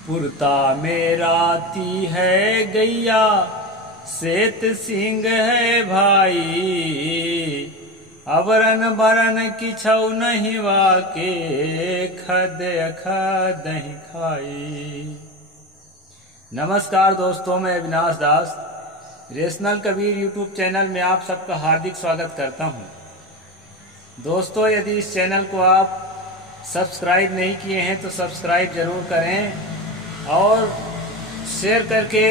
पुरता में राती है गैया, सेत सिंह है भाई। अबरन बरन किछौ नहीं वाके, खद खदहि खाई। नमस्कार दोस्तों, मैं अविनाश दास रेशनल कबीर यूट्यूब चैनल में आप सबका हार्दिक स्वागत करता हूं। दोस्तों, यदि इस चैनल को आप सब्सक्राइब नहीं किए हैं तो सब्सक्राइब जरूर करें और शेयर करके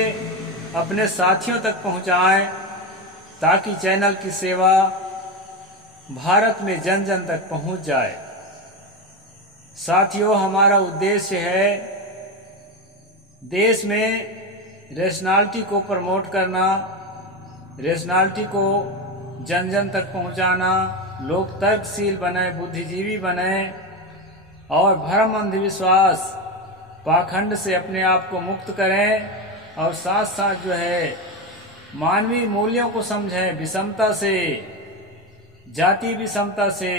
अपने साथियों तक पहुंचाएं, ताकि चैनल की सेवा भारत में जन जन तक पहुंच जाए। साथियों, हमारा उद्देश्य है देश में रेशनैलिटी को प्रमोट करना, रेशनैलिटी को जन जन तक पहुंचाना, लोग तर्कशील बने, बुद्धिजीवी बने और भ्रम अंधविश्वास पाखंड से अपने आप को मुक्त करें और साथ साथ जो है मानवीय मूल्यों को समझें। विषमता से, जाति विषमता से,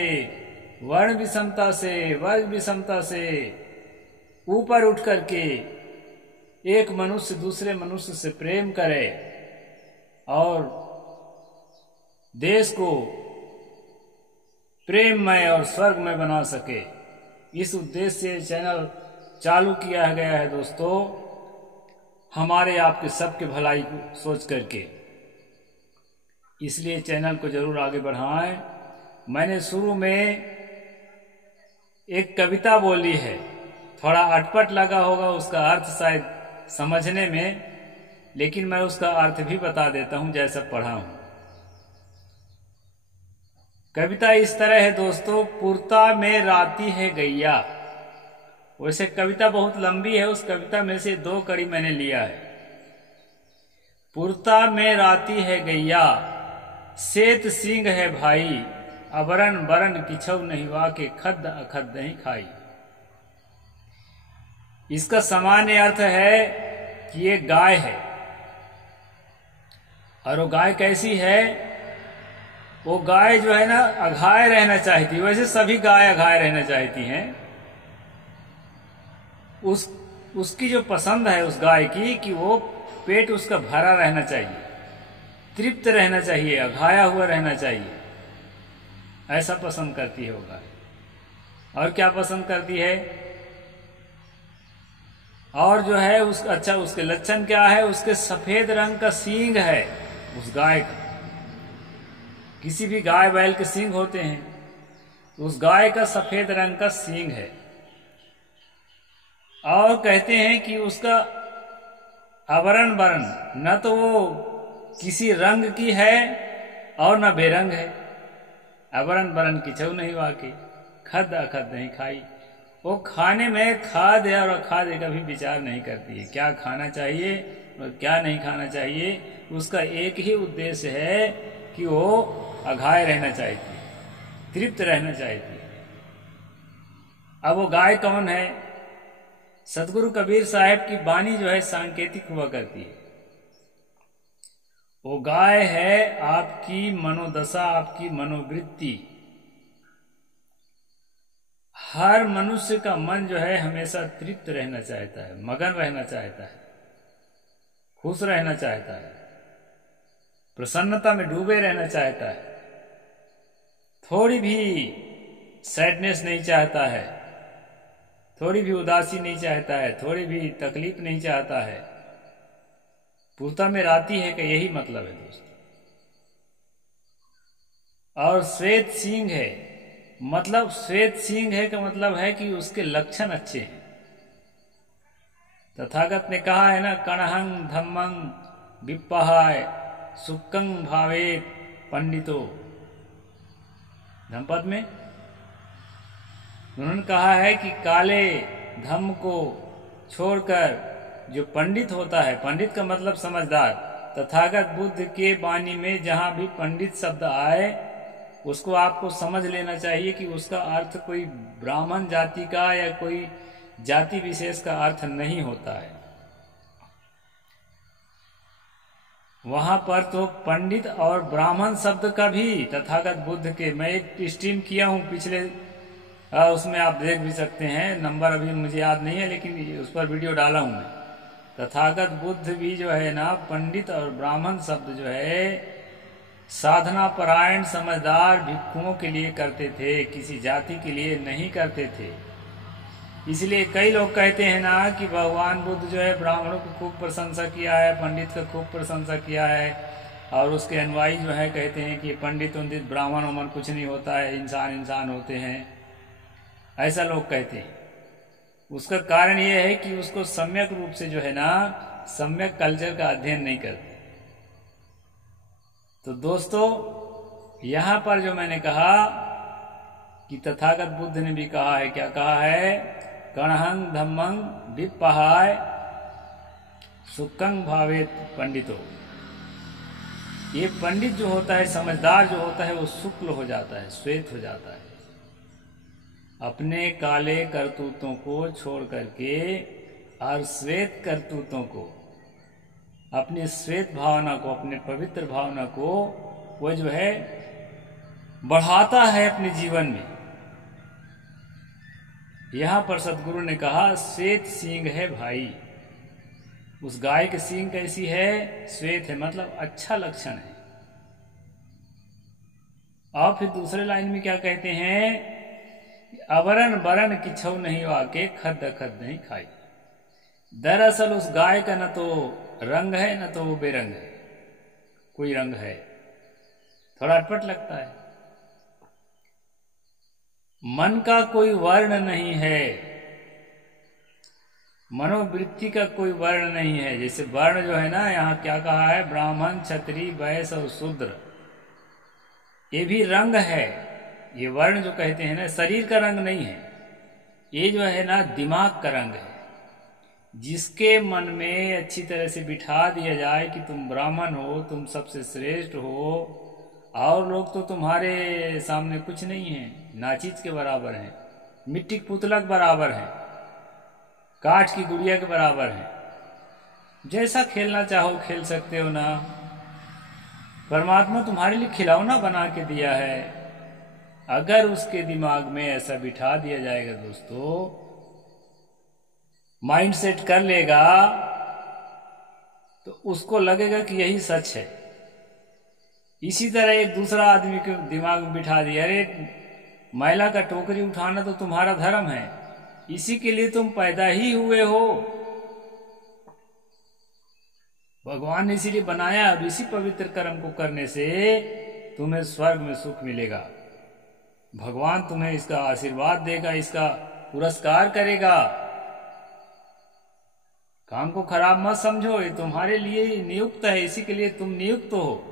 वर्ण विषमता से, वर्ग विषमता से ऊपर उठ करके एक मनुष्य दूसरे मनुष्य से प्रेम करे और देश को प्रेममय और स्वर्गमय बना सके। इस उद्देश्य से चैनल चालू किया गया है दोस्तों, हमारे आपके सबके भलाई को सोच करके। इसलिए चैनल को जरूर आगे बढ़ाएं। मैंने शुरू में एक कविता बोली है, थोड़ा अटपट लगा होगा उसका अर्थ शायद समझने में, लेकिन मैं उसका अर्थ भी बता देता हूं जैसा पढ़ा हूं। कविता इस तरह है दोस्तों, पुरता में राती है गैया। वैसे कविता बहुत लंबी है, उस कविता में से 2 कड़ी मैंने लिया है। पुरता में राती है गैया, सेत सिंह है भाई। अबरन बरन किछौ नहीं वाके, खद अखद नहीं खाई। इसका सामान्य अर्थ है कि ये गाय है, और वो गाय कैसी है? वो गाय जो है ना, अघाय रहना चाहती है। वैसे सभी गाय अघाय रहना चाहती हैं। उसकी जो पसंद है उस गाय की कि वो पेट उसका भरा रहना चाहिए, तृप्त रहना चाहिए, अघाया हुआ रहना चाहिए, ऐसा पसंद करती है वो गाय। और क्या पसंद करती है? और जो है उसके लक्षण क्या है? उसके सफेद रंग का सींग है उस गाय का। किसी भी गाय बैल के सींग होते हैं, उस गाय का सफेद रंग का सींग है। और कहते हैं कि उसका आवरण वर्ण न तो वो किसी रंग की है और न बेरंग है। आवरण वर्ण किछौ नहीं वाके, खद अखद नहीं खाई। वो खाने में खाद्य और अखाद्य का भी विचार नहीं करती है, क्या खाना चाहिए और क्या नहीं खाना चाहिए। उसका एक ही उद्देश्य है कि वो अघाय रहना चाहती है, तृप्त रहना चाहती है। अब वो गाय कौन है? सतगुरु कबीर साहब की वाणी जो है सांकेतिक हुआ करती है। वो गाय है आपकी मनोदशा, आपकी मनोवृत्ति। हर मनुष्य का मन जो है हमेशा तृप्त रहना चाहता है, मगन रहना चाहता है, खुश रहना चाहता है, प्रसन्नता में डूबे रहना चाहता है, थोड़ी भी सैडनेस नहीं चाहता है, थोड़ी भी उदासी नहीं चाहता है, थोड़ी भी तकलीफ नहीं चाहता है। पुरता में राती है का यही मतलब है दोस्तों। और श्वेत सिंह है, मतलब श्वेत सिंह है का मतलब है कि उसके लक्षण अच्छे हैं। तथागत ने कहा है ना, कणहं धम्मं विप्पहाय सुक्कं भावेत पंडितो। धम्पद में उन्होंने कहा है कि काले धम्म को छोड़कर जो पंडित होता है, पंडित का मतलब समझदार, तथागत बुद्ध के वाणी में जहां भी पंडित शब्द आए उसको आपको समझ लेना चाहिए कि उसका अर्थ कोई ब्राह्मण जाति का या कोई जाति विशेष का अर्थ नहीं होता है। वहां पर तो पंडित और ब्राह्मण शब्द का भी तथागत बुद्ध के, मैं एक स्ट्रीम किया हूं पिछले उसमें आप देख भी सकते हैं, नंबर अभी मुझे याद नहीं है लेकिन उस पर वीडियो डाला हूं मैं। तथागत बुद्ध भी जो है ना, पंडित और ब्राह्मण शब्द जो है साधना परायण समझदार भिक्षुओं के लिए करते थे, किसी जाति के लिए नहीं करते थे। इसलिए कई लोग कहते हैं ना कि भगवान बुद्ध जो है ब्राह्मणों की खूब प्रशंसा किया है, पंडित का खूब प्रशंसा किया है, और उसके अनुयायी जो है कहते हैं कि पंडित उन्डित ब्राह्मण उमन कुछ नहीं होता है, इंसान इंसान होते हैं, ऐसा लोग कहते हैं। उसका कारण यह है कि उसको सम्यक रूप से जो है ना, सम्यक कल्चर का अध्ययन नहीं करते। तो दोस्तों, यहां पर जो मैंने कहा कि तथागत बुद्ध ने भी कहा है, क्या कहा है, कणहं धम्मं विपहाय सुखं भावेत पंडितो। ये पंडित जो होता है, समझदार जो होता है, वो शुक्ल हो जाता है, श्वेत हो जाता है। अपने काले करतूतों को छोड़ करके और श्वेत करतूतों को, अपनी श्वेत भावना को, अपने पवित्र भावना को वो जो है बढ़ाता है अपने जीवन में। यहां पर सदगुरु ने कहा श्वेत सींग है भाई। उस गाय की सींग कैसी है? श्वेत है, मतलब अच्छा लक्षण है। और फिर दूसरे लाइन में क्या कहते हैं, अवरण बरन किछौ नहीं वाके, खद खद नहीं खाई। दरअसल उस गाय का न तो रंग है न तो वो बेरंग है, कोई रंग है, थोड़ा अटपट लगता है। मन का कोई वर्ण नहीं है, मनोवृत्ति का कोई वर्ण नहीं है। जैसे वर्ण जो है ना, यहाँ क्या कहा है, ब्राह्मण क्षत्रिय वैश्य और शूद्र, ये भी रंग है। ये वर्ण जो कहते हैं ना, शरीर का रंग नहीं है, ये जो है ना दिमाग का रंग है। जिसके मन में अच्छी तरह से बिठा दिया जाए कि तुम ब्राह्मण हो, तुम सबसे श्रेष्ठ हो, और लोग तो तुम्हारे सामने कुछ नहीं है, नाचीज के बराबर हैं, मिट्टी के पुतला के बराबर हैं, काठ की गुड़िया के बराबर हैं। जैसा खेलना चाहो खेल सकते हो ना। परमात्मा तुम्हारे लिए खिलौना बना के दिया है। अगर उसके दिमाग में ऐसा बिठा दिया जाएगा दोस्तों, माइंड सेट कर लेगा, तो उसको लगेगा कि यही सच है। इसी तरह एक दूसरा आदमी के दिमाग में बिठा दिया, अरे मैला का टोकरी उठाना तो तुम्हारा धर्म है, इसी के लिए तुम पैदा ही हुए हो, भगवान ने इसीलिए बनाया। और इसी पवित्र कर्म को करने से तुम्हें स्वर्ग में सुख मिलेगा, भगवान तुम्हें इसका आशीर्वाद देगा, इसका पुरस्कार करेगा। काम को खराब मत समझो, ये तुम्हारे लिए ही नियुक्त है, इसी के लिए तुम नियुक्त हो।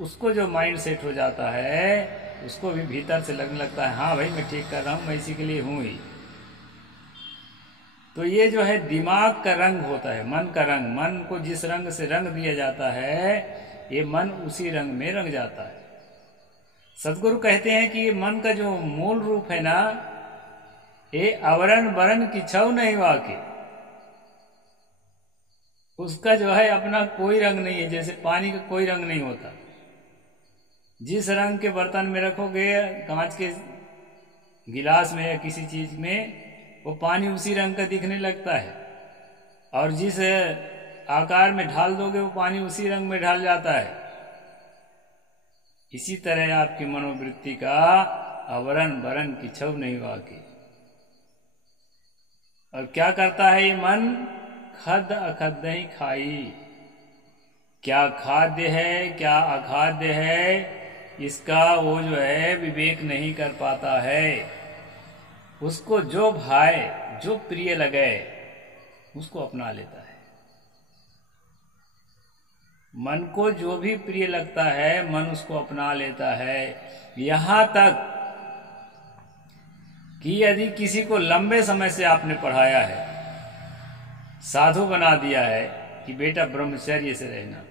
उसको जो माइंड सेट हो जाता है, उसको भी भीतर से लगने लगता है, हाँ भाई मैं ठीक कर रहा हूं, मैं इसी के लिए हूं ही। तो ये जो है दिमाग का रंग होता है, मन का रंग। मन को जिस रंग से रंग दिया जाता है, ये मन उसी रंग में रंग जाता है। सदगुरु कहते हैं कि ये मन का जो मूल रूप है ना, ये आवरण वरण किछौ नहीं वाके, उसका जो है अपना कोई रंग नहीं है। जैसे पानी का कोई रंग नहीं होता, जिस रंग के बर्तन में रखोगे, कांच के गिलास में या किसी चीज में, वो पानी उसी रंग का दिखने लगता है। और जिस आकार में ढाल दोगे, वो पानी उसी रंग में ढाल जाता है। इसी तरह आपकी मनोवृत्ति का आवरण वरण किछौ नहीं वाके। और क्या करता है ये मन? खद अखद नहीं खाई। क्या खाद्य है क्या अखाद्य है, इसका वो जो है विवेक नहीं कर पाता है। उसको जो भाए, जो प्रिय लगे, उसको अपना लेता है। मन को जो भी प्रिय लगता है, मन उसको अपना लेता है। यहां तक कि यदि किसी को लंबे समय से आपने पढ़ाया है, साधु बना दिया है कि बेटा ब्रह्मचर्य से रहना,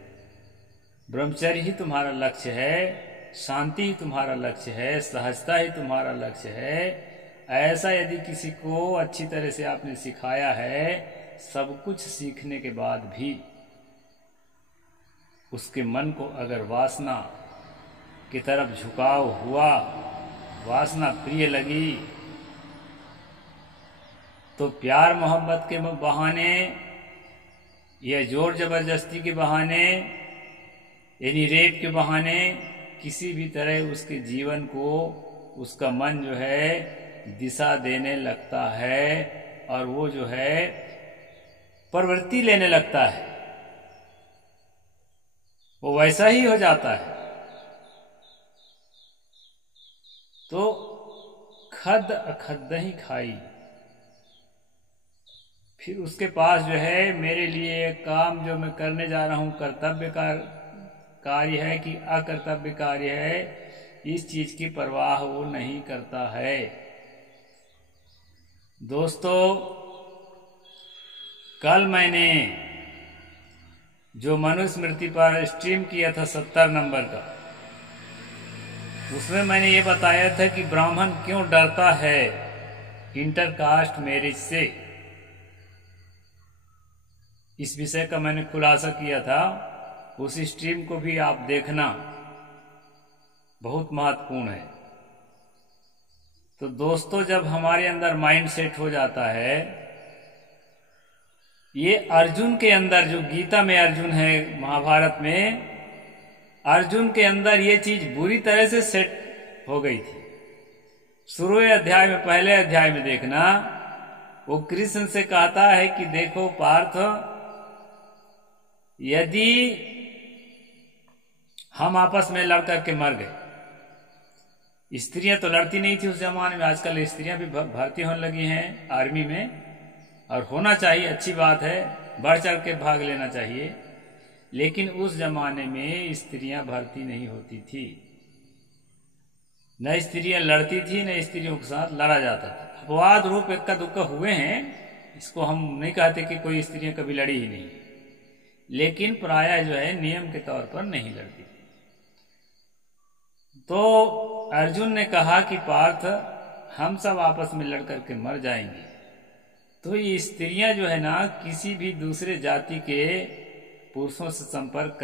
ब्रह्मचर्य ही तुम्हारा लक्ष्य है, शांति ही तुम्हारा लक्ष्य है, सहजता ही तुम्हारा लक्ष्य है, ऐसा यदि किसी को अच्छी तरह से आपने सिखाया है, सब कुछ सीखने के बाद भी उसके मन को अगर वासना की तरफ झुकाव हुआ, वासना प्रिय लगी तो प्यार मोहब्बत के बहाने या जोर जबरदस्ती के बहाने यानी रेप के बहाने किसी भी तरह उसके जीवन को उसका मन जो है दिशा देने लगता है और वो जो है प्रवृत्ति लेने लगता है, वो वैसा ही हो जाता है। तो खद अखद ही खाई, फिर उसके पास जो है मेरे लिए एक काम जो मैं करने जा रहा हूं कर्तव्य का कार्य है कि अकर्तव्य कार्य है, इस चीज की परवाह वो नहीं करता है। दोस्तों, कल मैंने जो मनुस्मृति पर स्ट्रीम किया था 70 नंबर का, उसमें मैंने ये बताया था कि ब्राह्मण क्यों डरता है इंटरकास्ट मैरिज से। इस विषय का मैंने खुलासा किया था, उस स्ट्रीम को भी आप देखना, बहुत महत्वपूर्ण है। तो दोस्तों, जब हमारे अंदर माइंड सेट हो जाता है, ये अर्जुन के अंदर, जो गीता में अर्जुन है, महाभारत में अर्जुन के अंदर ये चीज बुरी तरह से सेट हो गई थी। शुरू अध्याय में, पहले अध्याय में देखना, वो कृष्ण से कहता है कि देखो पार्थ, यदि हम आपस में लड़ करके मर गए, स्त्रियां तो लड़ती नहीं थी उस जमाने में, आजकल स्त्रियां भी भर्ती होने लगी हैं आर्मी में, और होना चाहिए, अच्छी बात है, बढ़ चढ़ के भाग लेना चाहिए। लेकिन उस जमाने में स्त्रियां भर्ती नहीं होती थी, न स्त्रियां लड़ती थी, न स्त्रियों के साथ लड़ा जाता था। अपवाद रूप इक्का दुक्का हुए हैं, इसको हम नहीं कहते कि कोई स्त्रियां कभी लड़ी ही नहीं, लेकिन प्रायः जो है नियम के तौर पर नहीं लड़ती थी। तो अर्जुन ने कहा कि पार्थ, हम सब आपस में लड़ करके मर जाएंगे, तो ये स्त्रियां जो है ना किसी भी दूसरे जाति के पुरुषों से संपर्क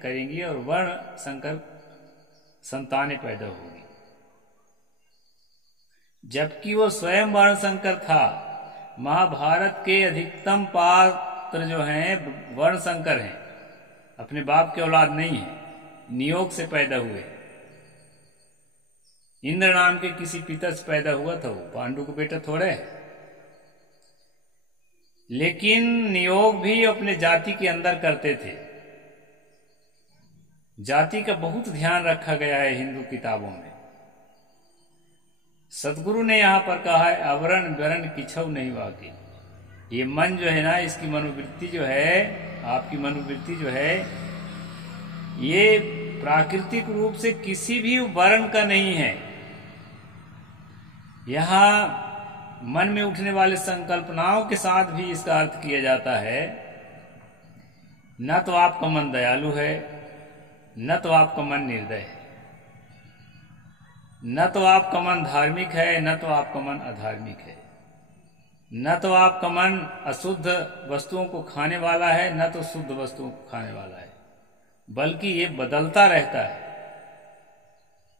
करेंगी और वर्ण संकर संतानें पैदा होगी, जबकि वो स्वयं वर्ण संकर था। महाभारत के अधिकतम पात्र जो हैं वर्ण संकर हैं, अपने बाप के औलाद नहीं है, नियोग से पैदा हुए। इंद्र नाम के किसी पिता से पैदा हुआ था, वो पांडु को बेटा थोड़े है। लेकिन नियोग भी अपने जाति के अंदर करते थे। जाति का बहुत ध्यान रखा गया है हिंदू किताबों में। सदगुरु ने यहां पर कहा है, अवरण वरण किछव नहीं वाकी। ये मन जो है ना, इसकी मनोवृत्ति जो है, आपकी मनोवृत्ति जो है, ये प्राकृतिक रूप से किसी भी वर्ण का नहीं है। यहां मन में उठने वाले संकल्पनाओं के साथ भी इसका अर्थ किया जाता है। न तो आपका मन दयालु है, न तो आपका मन निर्दय है, न तो आपका मन धार्मिक है, न तो आपका मन अधार्मिक है, न तो आपका मन अशुद्ध वस्तुओं को खाने वाला है, न तो शुद्ध वस्तुओं को खाने वाला है, बल्कि ये बदलता रहता है।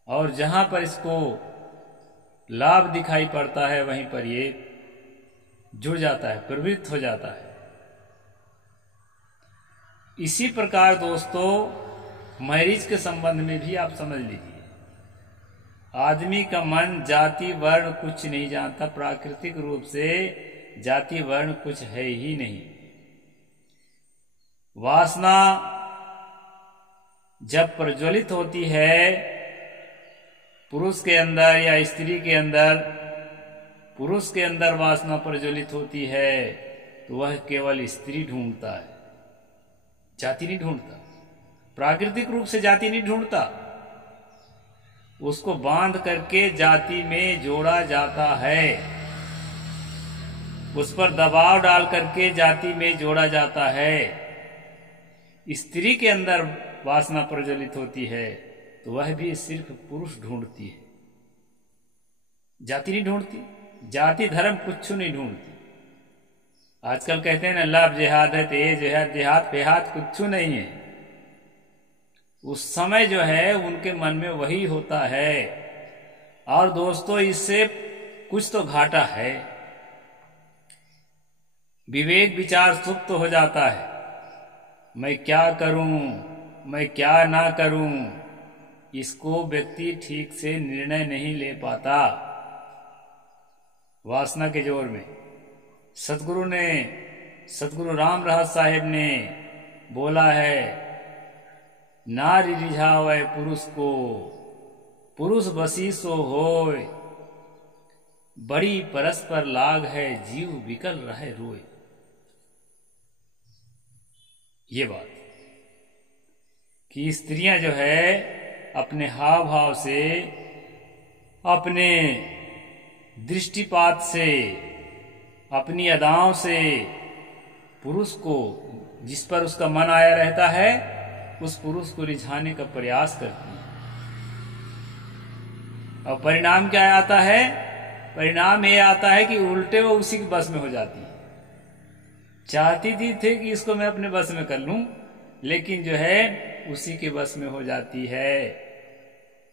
और जहां पर इसको लाभ दिखाई पड़ता है, वहीं पर ये जुड़ जाता है, प्रवृत्त हो जाता है। इसी प्रकार दोस्तों, मैरिज के संबंध में भी आप समझ लीजिए, आदमी का मन जाति वर्ण कुछ नहीं जानता, प्राकृतिक रूप से जाति वर्ण कुछ है ही नहीं। वासना जब प्रज्वलित होती है पुरुष के अंदर या स्त्री के अंदर, पुरुष के अंदर वासना प्रज्वलित होती है तो वह केवल स्त्री ढूंढता है, जाति नहीं ढूंढता, प्राकृतिक रूप से जाति नहीं ढूंढता। उसको बांध करके जाति में जोड़ा जाता है, उस पर दबाव डाल करके जाति में जोड़ा जाता है। स्त्री के अंदर वासना प्रज्वलित होती है तो वह भी सिर्फ पुरुष ढूंढती है, जाति नहीं ढूंढती, जाति धर्म कुछ नहीं ढूंढती। आजकल कहते हैं ना लव जिहाद है, तो ये जिहाद जिहाद बेहाद कुछ नहीं है। उस समय जो है उनके मन में वही होता है, और दोस्तों इससे कुछ तो घाटा है। विवेक विचार सुप्त हो जाता है। मैं क्या करूं, मैं क्या ना करूं, इसको व्यक्ति ठीक से निर्णय नहीं ले पाता वासना के जोर में। सतगुरु राम रहत साहेब ने बोला है, नारी रिझावे पुरुष को, पुरुष बसी सो होय, बड़ी परस्पर लाग है, जीव विकल रहे रोए। ये बात कि स्त्रियां जो है अपने हाव भाव से, अपने दृष्टिपात से, अपनी अदाओं से पुरुष को, जिस पर उसका मन आया रहता है, उस पुरुष को रिझाने का प्रयास करती है। और परिणाम क्या आता है? परिणाम ये आता है कि उल्टे वो उसी के बस में हो जाती है। चाहती थी कि इसको मैं अपने बस में कर लूं, लेकिन जो है उसी के बस में हो जाती है।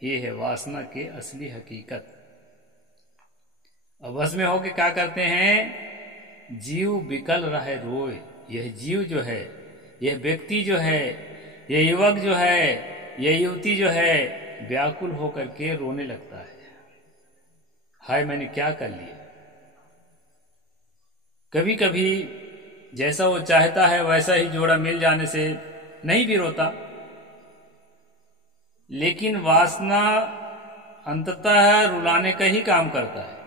ये है वासना के असली हकीकत। और बस में होके क्या करते हैं? जीव विकल रहे रोए। यह जीव जो है, यह व्यक्ति जो है, यह युवक जो है, यह युवती जो है, व्याकुल होकर के रोने लगता है, हाय मैंने क्या कर लिया। कभी कभी जैसा वो चाहता है वैसा ही जोड़ा मिल जाने से नहीं भी रोता, लेकिन वासना अंततः रुलाने का ही काम करता है।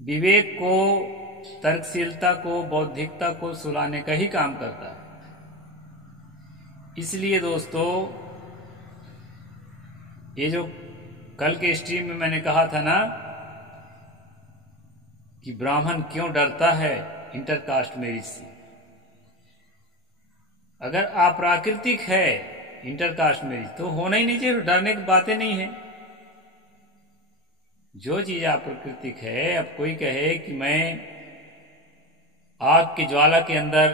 विवेक को, तर्कशीलता को, बौद्धिकता को सुलाने का ही काम करता है। इसलिए दोस्तों, ये जो कल के स्ट्रीम में मैंने कहा था ना कि ब्राह्मण क्यों डरता है इंटरकास्ट मैरिज से, अगर अप्राकृतिक है इंटरकास्ट मैरिज तो होना ही नहीं चाहिए, डरने की बातें नहीं है। जो चीज अप्राकृतिक है, अब कोई कहे कि मैं आग की ज्वाला के अंदर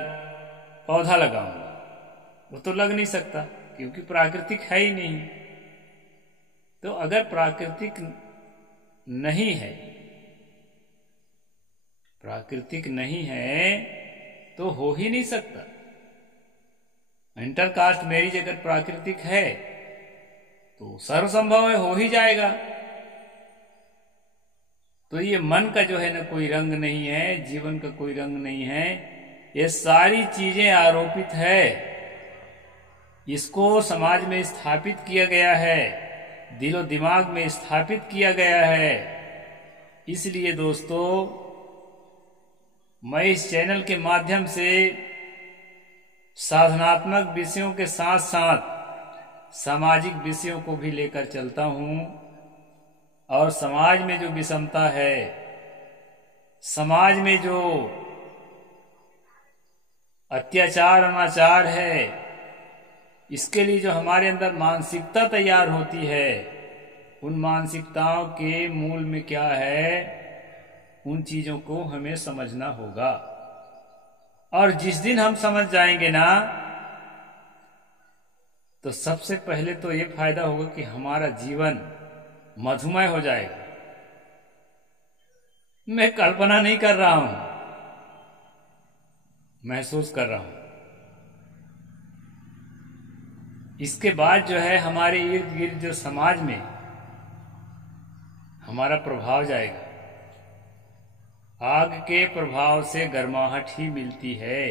पौधा लगाऊंगा, वो तो लग नहीं सकता क्योंकि प्राकृतिक है ही नहीं। तो अगर प्राकृतिक नहीं है, प्राकृतिक नहीं है तो हो ही नहीं सकता। इंटरकास्ट मैरिज अगर प्राकृतिक है तो सर्वसंभव है, हो ही जाएगा। तो ये मन का जो है ना कोई रंग नहीं है, जीवन का कोई रंग नहीं है, ये सारी चीजें आरोपित है। इसको समाज में स्थापित किया गया है, दिलो दिमाग में स्थापित किया गया है। इसलिए दोस्तों, मैं इस चैनल के माध्यम से साधनात्मक विषयों के साथ साथ सामाजिक विषयों को भी लेकर चलता हूं। और समाज में जो विषमता है, समाज में जो अत्याचार अनाचार है, इसके लिए जो हमारे अंदर मानसिकता तैयार होती है, उन मानसिकताओं के मूल में क्या है, उन चीजों को हमें समझना होगा। और जिस दिन हम समझ जाएंगे ना, तो सबसे पहले तो ये फायदा होगा कि हमारा जीवन मधुमय हो जाएगा। मैं कल्पना नहीं कर रहा हूं, महसूस कर रहा हूं। इसके बाद जो है हमारे इर्द गिर्द जो समाज में हमारा प्रभाव जाएगा। आग के प्रभाव से गर्माहट ही मिलती है।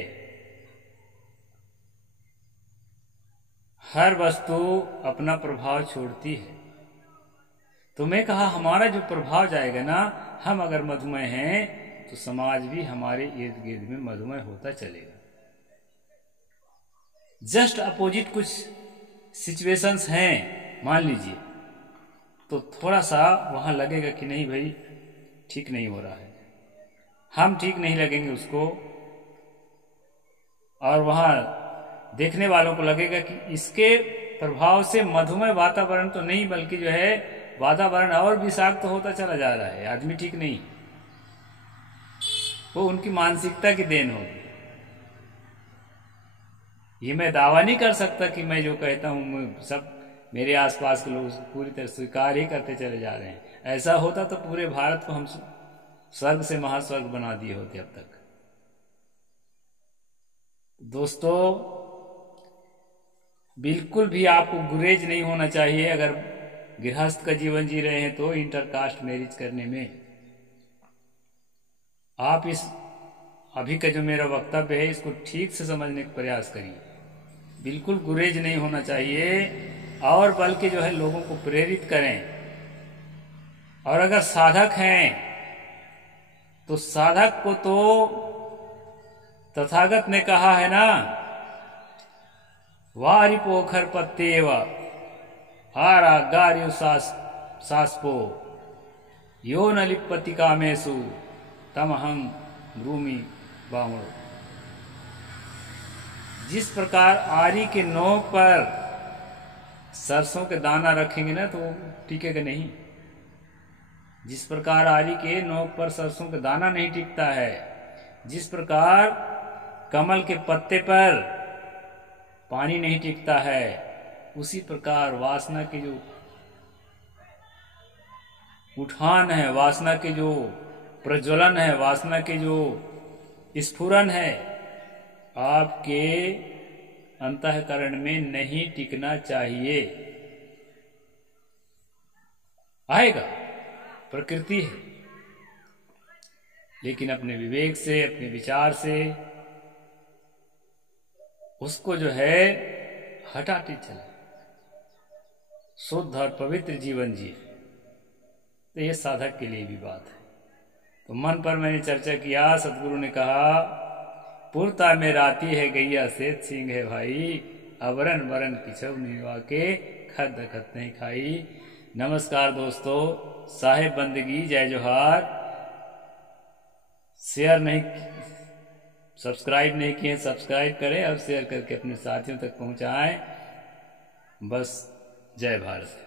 हर वस्तु अपना प्रभाव छोड़ती है। तो मैं कहा हमारा जो प्रभाव जाएगा ना, हम अगर मधुमेह हैं तो समाज भी हमारे इर्द गिर्द में मधुमेह होता चलेगा। जस्ट अपोजिट कुछ सिचुएशंस हैं मान लीजिए, तो थोड़ा सा वहां लगेगा कि नहीं भाई ठीक नहीं हो रहा है, हम ठीक नहीं लगेंगे उसको, और वहां देखने वालों को लगेगा कि इसके प्रभाव से मधुमेह वातावरण तो नहीं बल्कि जो है वातावरण और विषाक्त तो होता चला जा रहा है, आदमी ठीक नहीं। वो उनकी मानसिकता की देन होगी। ये मैं दावा नहीं कर सकता कि मैं जो कहता हूं सब मेरे आसपास के लोग उसको पूरी तरह स्वीकार ही करते चले जा रहे हैं। ऐसा होता तो पूरे भारत को हम स्वर्ग से महास्वर्ग बना दिए होते अब तक। दोस्तों, बिल्कुल भी आपको गुरेज नहीं होना चाहिए अगर गृहस्थ का जीवन जी रहे हैं तो इंटरकास्ट मैरिज करने में। आप इस अभी का जो मेरा वक्तव्य है इसको ठीक से समझने का प्रयास करिए। बिल्कुल गुरेज नहीं होना चाहिए और बल्कि जो है लोगों को प्रेरित करें। और अगर साधक हैं तो साधक को तो तथागत ने कहा है ना, वारि पोखर पत्तेव हारा गार्यो सासपो यो न लिप्पति कामेशु तमहं ब्रूमि बामणो। जिस प्रकार आरी के नोक पर सरसों के दाना रखेंगे ना तो टिकेगा नहीं, जिस प्रकार आरी के नोक पर सरसों का दाना नहीं टिकता है, जिस प्रकार कमल के पत्ते पर पानी नहीं टिकता है, उसी प्रकार वासना के जो उठान है, वासना के जो प्रज्वलन है, वासना के जो स्फुरन है, आपके अंतःकरण में नहीं टिकना चाहिए। आएगा, प्रकृति है, लेकिन अपने विवेक से, अपने विचार से उसको जो है हटाते चले, शुद्ध और पवित्र जीवन जिए। तो ये साधक के लिए भी बात है। तो मन पर मैंने चर्चा किया। सदगुरु ने कहा, पुरता में राती है गैया सेत सिंह है भाई, अबरन बरन किछव निवा के खद खत नहीं खाई। नमस्कार दोस्तों, साहेब बंदगी, जय जोहार। शेयर नहीं, सब्सक्राइब नहीं किए, सब्सक्राइब करें और शेयर करके अपने साथियों तक पहुंचाएं। बस, जय भारत।